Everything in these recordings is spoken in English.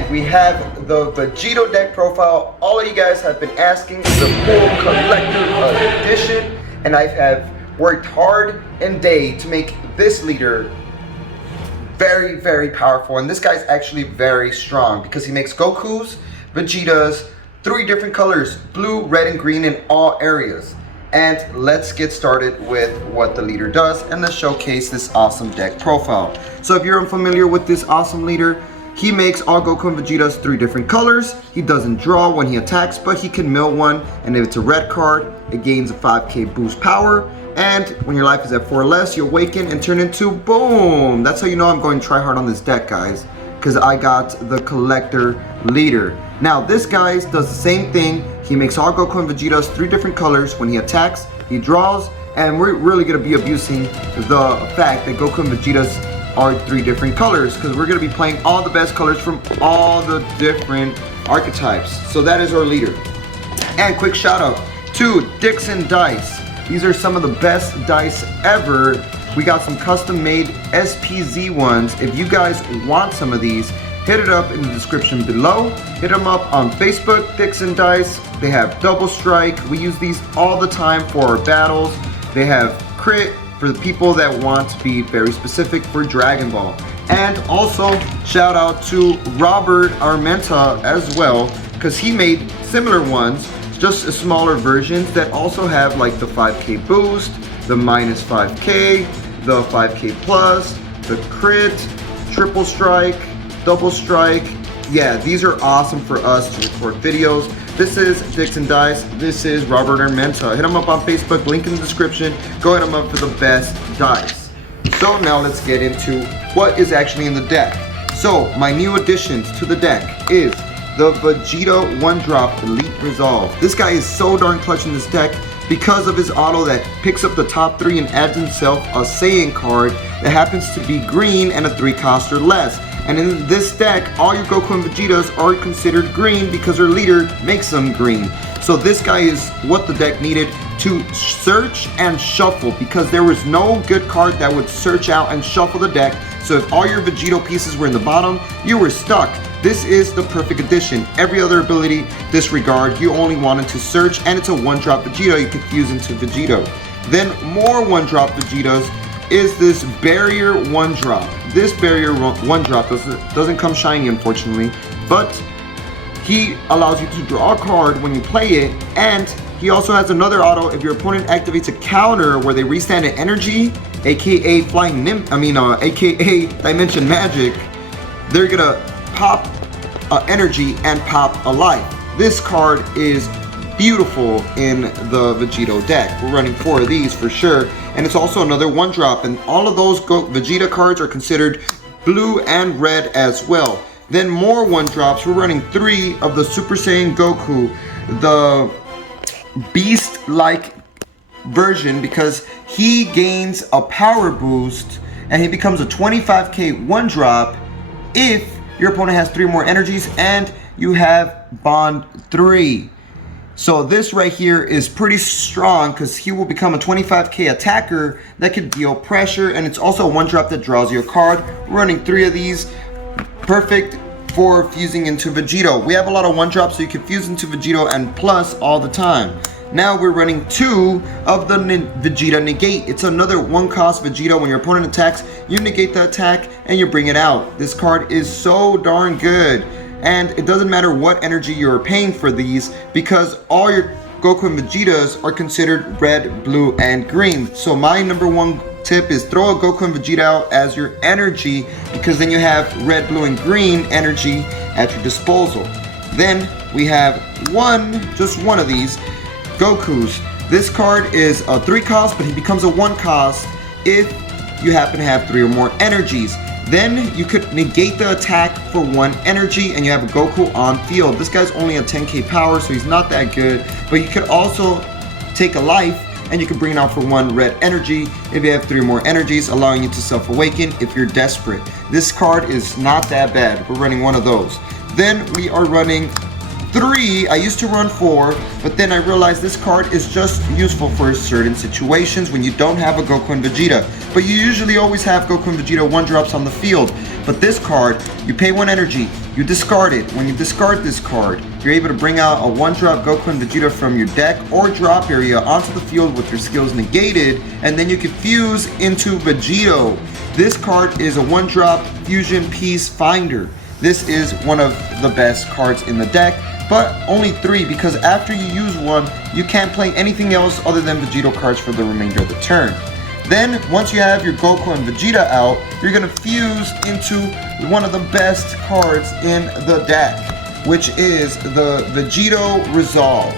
And we have the Vegito deck profile. All of you guys have been asking the full collector edition, and I have worked hard and day to make this leader very, very powerful. And this guy's actually very strong because he makes Goku's, Vegeta's, 3 different colors, blue, red, and green in all areas. And let's get started with what the leader does and let's showcase this awesome deck profile. So if you're unfamiliar with this awesome leader, he makes all Goku and Vegeta's 3 different colors. He doesn't draw when he attacks, but he can mill one, and if it's a red card, it gains a 5k boost power. And when your life is at 4 or less, you awaken and turn into boom. That's how you know I'm going to try hard on this deck, guys, because I got the collector leader. Now this guy does the same thing. He makes all Goku and Vegeta's 3 different colors. When he attacks, he draws, and we're really going to be abusing the fact that Goku and Vegeta's are 3 different colors because we're going to be playing all the best colors from all the different archetypes. So that is our leader. And quick shout out to Dixon Dice. These are some of the best dice ever. We got some custom made SPZ ones. If you guys want some of these, hit it up in the description below. Hit them up on Facebook, Dixon Dice. They have double strike. We use these all the time for our battles. They have crit for the people that want to be very specific for Dragon Ball. And also shout out to Robert Armenta as well, because he made similar ones, just smaller versions that also have like the 5k boost, the minus 5k, the 5k plus, the crit, triple strike, double strike. Yeah, these are awesome for us to record videos. This is Dixon Dice. This is Robert Armenta. Hit him up on Facebook, link in the description. Go hit him up for the best dice. So now let's get into what is actually in the deck. So my new additions to the deck is the Vegito 1-drop Elite Resolve. This guy is so darn clutch in this deck because of his auto that picks up the top 3 and adds himself a Saiyan card that happens to be green and a 3 cost or less. And in this deck, all your Goku and Vegetas are considered green because their leader makes them green. So this guy is what the deck needed to search and shuffle, because there was no good card that would search out and shuffle the deck. So if all your Vegito pieces were in the bottom, you were stuck. This is the perfect addition. Every other ability, disregard. You only wanted to search, and it's a 1-drop Vegito you could fuse into Vegito. Then more 1-drop Vegetas is this Barrier 1-drop. This Barrier 1-drop doesn't come shiny, unfortunately, but he allows you to draw a card when you play it, and he also has another auto. If your opponent activates a counter where they restand an energy, aka Flying Nymph, aka Dimension Magic, they're gonna pop energy and pop a life. This card is beautiful in the Vegito deck. We're running 4 of these for sure, and it's also another 1-drop, and all of those Vegeta cards are considered blue and red as well. Then more 1-drops. We're running 3 of the Super Saiyan Goku, the beast-like version, because he gains a power boost and he becomes a 25k 1-drop if your opponent has 3 more energies and you have bond 3. So this right here is pretty strong because he will become a 25k attacker that can deal pressure, and it's also a 1-drop that draws you a card. We're running 3 of these, perfect for fusing into Vegito. We have a lot of 1-drops, so you can fuse into Vegito and plus all the time. Now we're running 2 of the Vegeta Negate. It's another 1-cost Vegito. When your opponent attacks, you negate the attack and you bring it out. This card is so darn good. And it doesn't matter what energy you're paying for these, because all your Goku and Vegetas are considered red, blue, and green. So my number 1 tip is throw a Goku and Vegeta out as your energy, because then you have red, blue, and green energy at your disposal. Then we have just one of these Gokus. This card is a 3-cost, but he becomes a 1-cost if you happen to have 3 or more energies. Then you could negate the attack for 1 energy and you have a Goku on field. This guy's only a 10k power, so he's not that good, but you could also take a life and you can bring it out for 1 red energy if you have 3 more energies, allowing you to self-awaken if you're desperate. This card is not that bad. We're running 1 of those. Then we are running 3. I used to run 4, but then I realized this card is just useful for certain situations when you don't have a Goku and Vegeta. but you usually always have Goku and Vegito 1-drops on the field. But this card, you pay 1 energy, you discard it. When you discard this card, you're able to bring out a 1-drop Goku and Vegeta from your deck or drop area onto the field with your skills negated, and then you can fuse into Vegito. This card is a 1-drop fusion piece finder. This is one of the best cards in the deck, but only 3, because after you use one, you can't play anything else other than Vegito cards for the remainder of the turn. Then, once you have your Goku and Vegeta out, you're going to fuse into one of the best cards in the deck, which is the Vegito Resolve.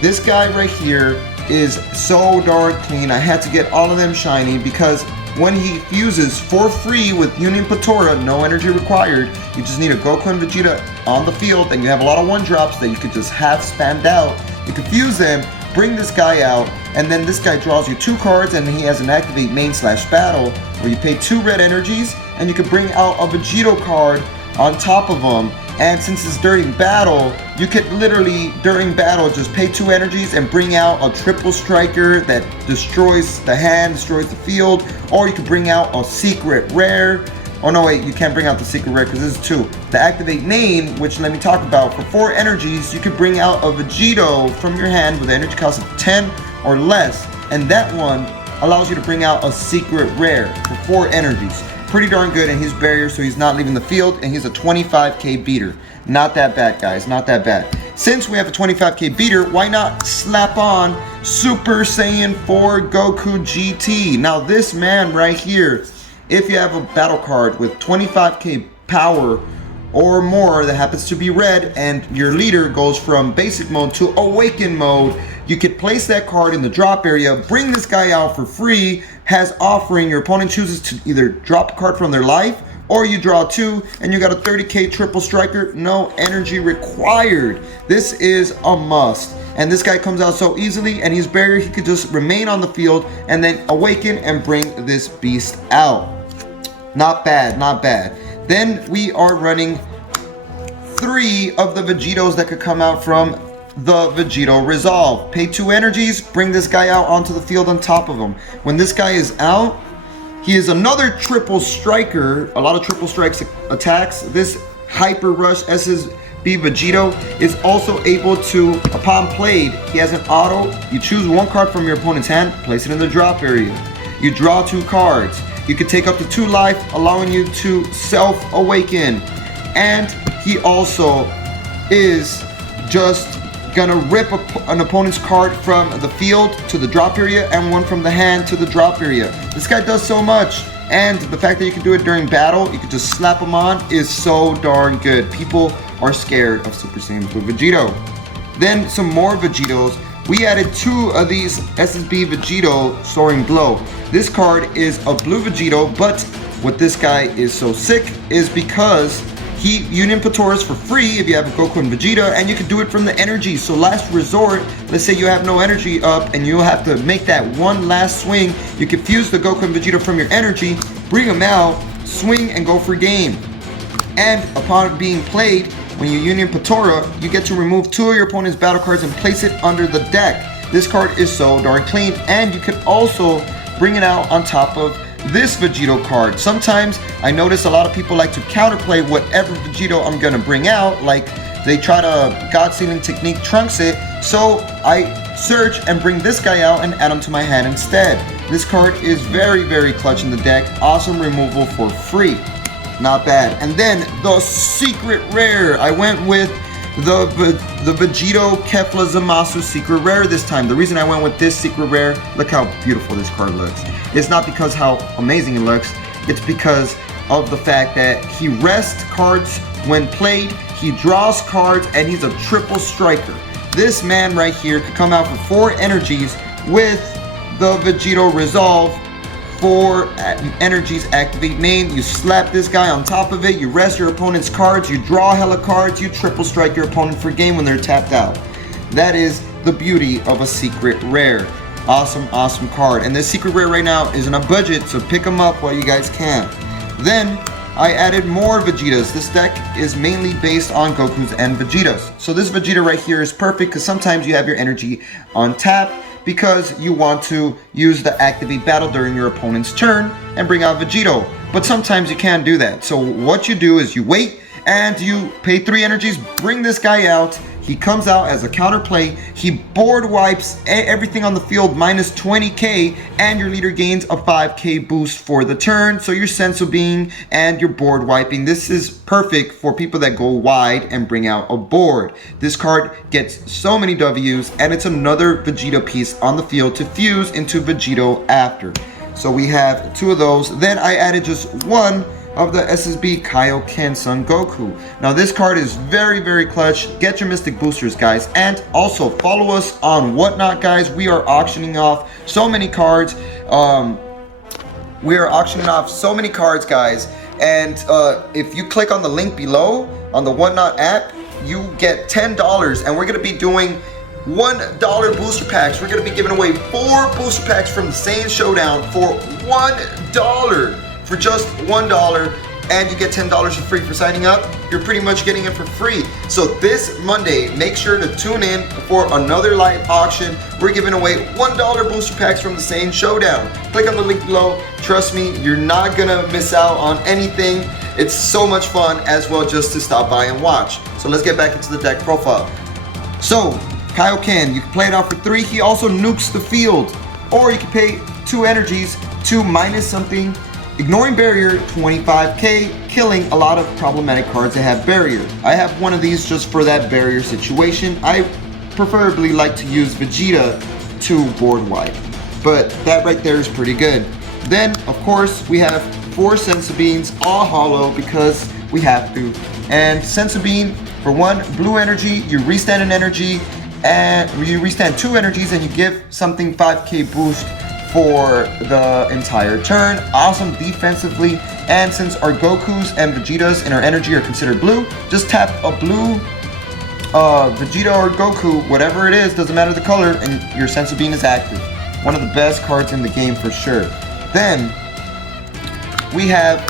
This guy right here is so darn clean. I had to get all of them shiny because when he fuses for free with Union Patora, no energy required, you just need a Goku and Vegeta on the field, and you have a lot of 1-drops that you could just have spammed out. You can fuse them, bring this guy out, and then this guy draws you 2 cards, and he has an activate main/battle where you pay 2 red energies, and you can bring out a Vegito card on top of them. And since it's during battle, you could literally, during battle, just pay 2 energies and bring out a triple striker that destroys the hand, destroys the field, or you could bring out a secret rare. Oh no, wait, you can't bring out the secret rare because this is 2. The activate main, which let me talk about, for 4 energies, you could bring out a Vegito from your hand with an energy cost of 10 or less, and that one allows you to bring out a secret rare for 4 energies. Pretty darn good, and he's barrier, so he's not leaving the field, and he's a 25k beater. Not that bad, guys, not that bad. Since we have a 25k beater, why not slap on Super Saiyan 4 Goku GT? Now this man right here, if you have a battle card with 25k power or more that happens to be red, and your leader goes from basic mode to awaken mode, you could place that card in the drop area, bring this guy out for free, has offering. Your opponent chooses to either drop a card from their life, or you draw 2, and you got a 30k triple striker, no energy required. This is a must. And this guy comes out so easily, and he's barrier, he could just remain on the field, and then awaken and bring this beast out. Not bad, not bad. Then we are running 3 of the Vegitos that could come out from the Vegito Resolve. Pay 2 energies, bring this guy out onto the field on top of him. When this guy is out, he is another triple striker, a lot of triple strikes attacks. This Hyper Rush SSB Vegito is also able to, upon played, he has an auto. You choose 1 card from your opponent's hand, place it in the drop area. You draw 2 cards. You can take up to 2 life, allowing you to self-awaken. And he also is just gonna rip an opponent's card from the field to the drop area, and 1 from the hand to the drop area. This guy does so much, and the fact that you can do it during battle, you can just slap him on, is so darn good. People are scared of Super Saiyan Blue Vegito. Then some more Vegitos. We added 2 of these SSB Vegito Soaring Blow. This card is a blue Vegito, but what this guy is so sick is because he Union Patoras for free if you have a Goku and Vegeta, and you can do it from the energy. So last resort, let's say you have no energy up and you have to make that one last swing, you can fuse the Goku and Vegeta from your energy, bring them out, swing and go for game. And upon being played, when you Union Patora, you get to remove 2 of your opponent's battle cards and place it under the deck. This card is so darn clean, and you can also bring it out on top of this Vegito card. Sometimes I notice a lot of people like to counterplay whatever Vegito I'm gonna bring out, like they try to God Sealing Technique Trunks it, so I search and bring this guy out and add him to my hand instead. This card is very, very clutch in the deck. Awesome removal for free. Not bad. And then the secret rare. I went with the Vegito Kefla Zamasu secret rare this time. The reason I went with this secret rare, look how beautiful this card looks. It's not because how amazing it looks, it's because of the fact that he rests cards when played, he draws cards, and he's a triple striker. This man right here could come out for 4 energies with the Vegito Resolve. 4 energies activate main. You slap this guy on top of it, you rest your opponent's cards, you draw hella cards, you triple strike your opponent for game when they're tapped out. That is the beauty of a secret rare. Awesome, awesome card. And this secret rare right now is in a budget, so pick them up while you guys can. Then I added more Vegetas. This deck is mainly based on Gokus and Vegetas. So this Vegeta right here is perfect because sometimes you have your energy on tap, because you want to use the activate battle during your opponent's turn and bring out Vegito. But sometimes you can't do that. So what you do is you wait and you pay 3 energies, bring this guy out. He comes out as a counterplay. He board wipes everything on the field minus 20k, and your leader gains a 5k boost for the turn. So you're sensu being and you're board wiping. This is perfect for people that go wide and bring out a board. This card gets so many W's, and it's another Vegeta piece on the field to fuse into Vegito after. So we have 2 of those. Then I added just 1 of the SSB Kaioken Son Goku. Now this card is very, very clutch. Get your Mystic Boosters, guys. And also follow us on Whatnot, guys. We are auctioning off so many cards. We are auctioning off so many cards, guys. And if you click on the link below on the Whatnot app, you get $10. And we're going to be doing $1 booster packs. We're going to be giving away 4 booster packs from the Saiyan Showdown for $1. For just $1, and you get $10 for free for signing up. You're pretty much getting it for free. So this Monday, make sure to tune in for another live auction. We're giving away $1 booster packs from the Saiyan Showdown. Click on the link below. Trust me, you're not gonna miss out on anything. It's so much fun as well, just to stop by and watch. So let's get back into the deck profile. So Kaioken, you can play it out for 3. He also nukes the field, or you can pay 2 energies to minus something. Ignoring barrier, 25k, killing a lot of problematic cards that have barrier. I have one of these just for that barrier situation. I preferably like to use Vegeta to board wipe, but that right there is pretty good. Then, of course, we have 4 Sensu Beans, all hollow because we have to. And Sensu Bean, for 1 blue energy, you restand an energy, and you restand 2 energies, and you give something 5k boost for the entire turn. Awesome defensively. And since our Gokus and Vegetas in our energy are considered blue, just tap a blue Vegeta or Goku, whatever it is, doesn't matter the color, and your Sensu Bean is active. One of the best cards in the game for sure. Then we have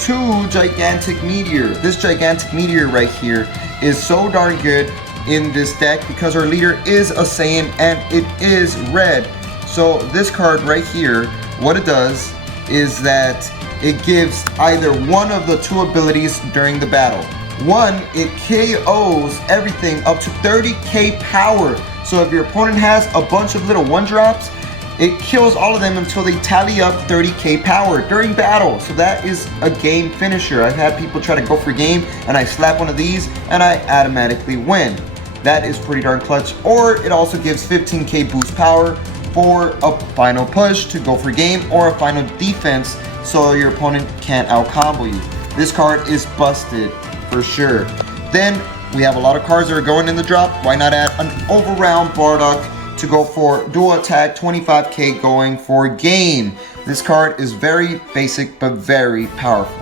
2 Gigantic Meteor. This Gigantic Meteor right here is so darn good in this deck because our leader is a Saiyan and it is red. So this card right here, what it does is that it gives either one of the 2 abilities during the battle. 1, it KOs everything up to 30k power. So if your opponent has a bunch of little 1-drops, it kills all of them until they tally up 30k power during battle. So that is a game finisher. I've had people try to go for game and I slap one of these and I automatically win. That is pretty darn clutch. Or it also gives 15k boost power for a final push to go for game, or a final defense so your opponent can't out combo you. This card is busted for sure. Then we have a lot of cards that are going in the drop. Why not add an overround Bardock to go for dual attack, 25k going for game. This card is very basic but very powerful.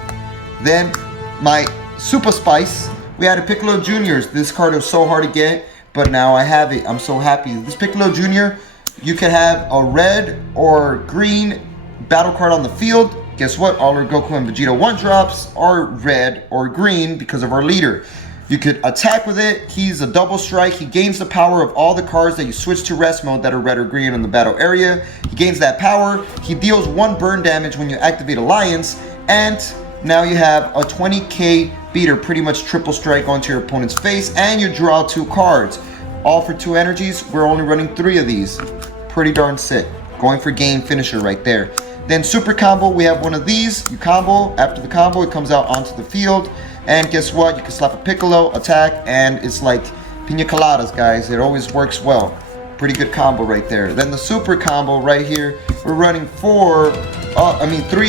Then my Supah Spice, we had a Piccolo Juniors. This card was so hard to get, but now I have it. I'm so happy. This Piccolo Junior, you can have a red or green battle card on the field. Guess what? All our Goku and Vegeta 1-drops are red or green because of our leader. You could attack with it. He's a double strike. He gains the power of all the cards that you switch to rest mode that are red or green in the battle area. He gains that power. He deals 1 burn damage when you activate Alliance. And now you have a 20k beater, pretty much triple strike onto your opponent's face. And you draw 2 cards. All for 2 energies. We're only running 3 of these. Pretty darn sick. Going for game finisher right there. Then super combo, we have one of these. You combo. After the combo, it comes out onto the field. And guess what? You can slap a Piccolo, attack, and it's like pina coladas, guys. It always works well. Pretty good combo right there. Then the super combo right here, we're running 3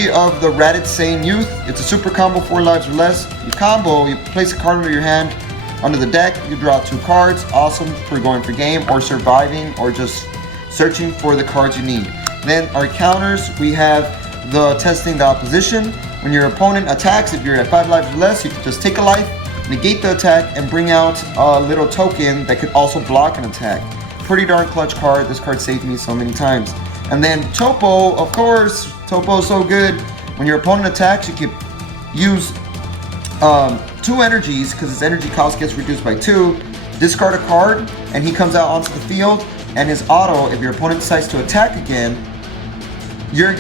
of the Ratted Saiyan Youth. It's a super combo, 4 lives or less. You combo, you place a card under your hand. Under the deck, you draw 2 cards. Awesome for going for game or surviving or just searching for the cards you need. Then our counters, we have the testing the opposition. When your opponent attacks, if you're at 5 lives or less, you can just take a life, negate the attack, and bring out a little token that could also block an attack. Pretty darn clutch card. This card saved me so many times. And then Topo, of course. Topo is so good. When your opponent attacks, you can use 2 energies because his energy cost gets reduced by 2. Discard a card, and he comes out onto the field. and his auto, if your opponent decides to attack again, your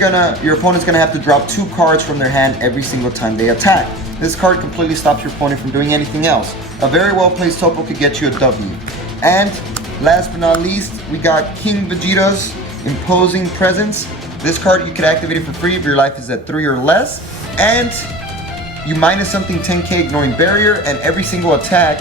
opponent's gonna have to drop 2 cards from their hand every single time they attack. This card completely stops your opponent from doing anything else. A very well placed topo could get you a W. And last but not least, we got King Vegito's Imposing Presence. This card you can activate it for free if your life is at 3 or less. And you minus something 10k ignoring barrier, and every single attack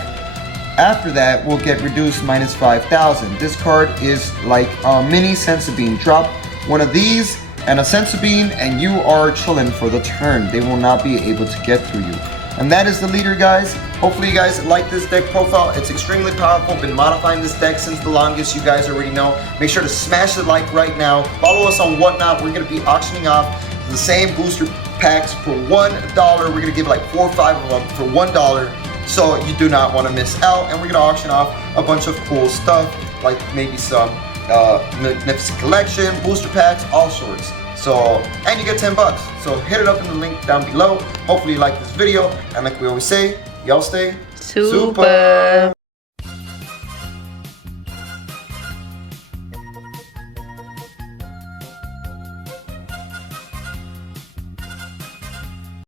after that will get reduced minus 5,000. This card is like a mini Sensobean. Drop one of these and a Sensobean and you are chilling for the turn. They will not be able to get through you. And that is the leader, guys. Hopefully you guys like this deck profile. It's extremely powerful. Been modifying this deck since the longest, you guys already know. Make sure to smash the like right now. Follow us on Whatnot. We're gonna be auctioning off the same booster packs for $1. We're gonna give like 4 or 5 of them for $1. So you do not want to miss out. And we're gonna auction off a bunch of cool stuff, like maybe some Magnificent Collection, booster packs, all sorts. So, and you get 10 bucks. So hit it up in the link down below. Hopefully you like this video. And like we always say, y'all stay Supah.